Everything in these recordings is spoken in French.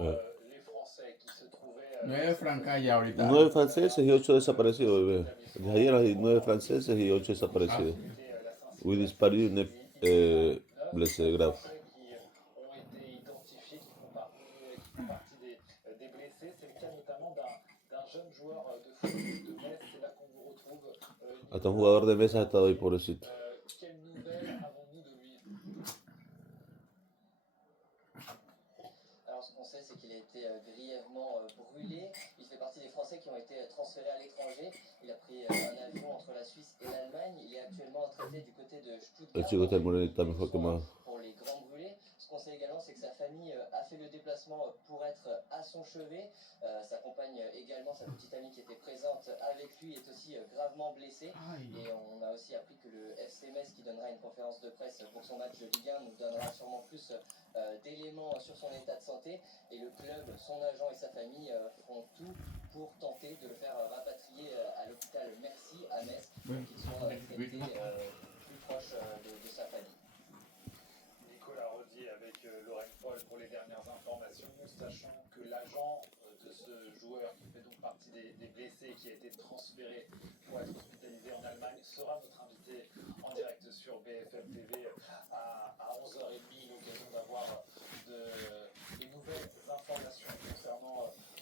Eh, Nueve francas ya ahorita. 9 franceses y 8 desaparecidos, bebé. Desde ayer hay 9 franceses y 8 Ah, desaparecidos. sí. Oui, disparu, blessé grave. Hasta un jugador de mesa ha estado ahí, pobrecito. Alors, ce qu'on sait, c'est qu'il a été grièvement brûlé. Il fait partie des Français qui ont été transférés à l'étranger. Il a pris un avion entre la Suisse et l'Allemagne. Il est actuellement traité du côté de El Stuttgart, chico dans está une muriendo, está unité de mejor que soins más. pour les grands brûlés. Ce qu'on sait également, c'est que sa famille a fait le déplacement pour être à son chevet. Sa compagne également, sa petite amie qui était présente avec lui, est aussi gravement blessée. Ay. Et on a aussi appris que le FC Metz, qui donnera une conférence de presse pour son match de Ligue 1, nous donnera sûrement plus d'éléments sur son état de santé. Et le club, son agent et sa famille feront tout pour tenter de le faire rapatrier à l'hôpital Merci à Metz, pour qu'il soit traité plus proche de sa famille. Nicolas Rodier avec Lorraine Paul pour les dernières informations, sachant que l'agent de ce joueur qui fait donc partie des blessés, qui a été transféré pour être hospitalisé en Allemagne, sera notre invité en direct sur BFM TV à 11h30, l'occasion d'avoir des nouvelles informations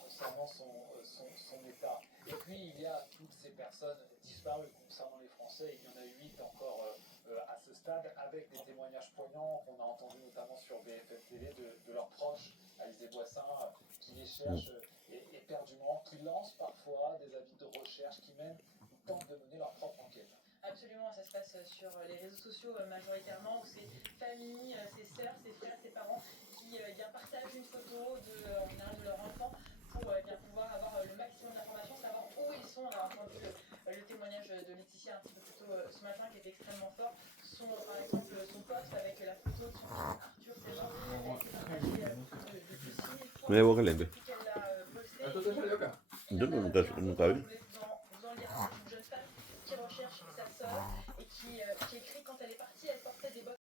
concernant son état. Et puis il y a toutes ces personnes disparues concernant les Français, il y en a 8 encore à ce stade, avec des témoignages poignants qu'on a entendus notamment sur BFM TV de leurs proches, Alizé Boissin, qui les cherchent éperdument, qui lancent parfois des avis de recherche, qui même tentent de mener leur propre enquête. Absolument, ça se passe sur les réseaux sociaux majoritairement, où c'est famille, ses sœurs, ses frères, ses parents qui partagent une photo de leur enfant pour pouvoir avoir le maximum d'informations, savoir où ils sont. On a entendu le témoignage de Laetitia un petit peu plus tôt ce matin qui était extrêmement fort. Par exemple, son poste avec la photo de son fils Arthur, c'est genre qui a été partagé de plus 6000 fois Me llevo caliente. depuis qu'elle l'a posté. ¿Esto te salió acá? Yo Finalement, nunca je vi. voulais vous en lire. C'est une jeune femme qui recherche sa sœur et qui écrit quand elle est partie, elle portait des bottes.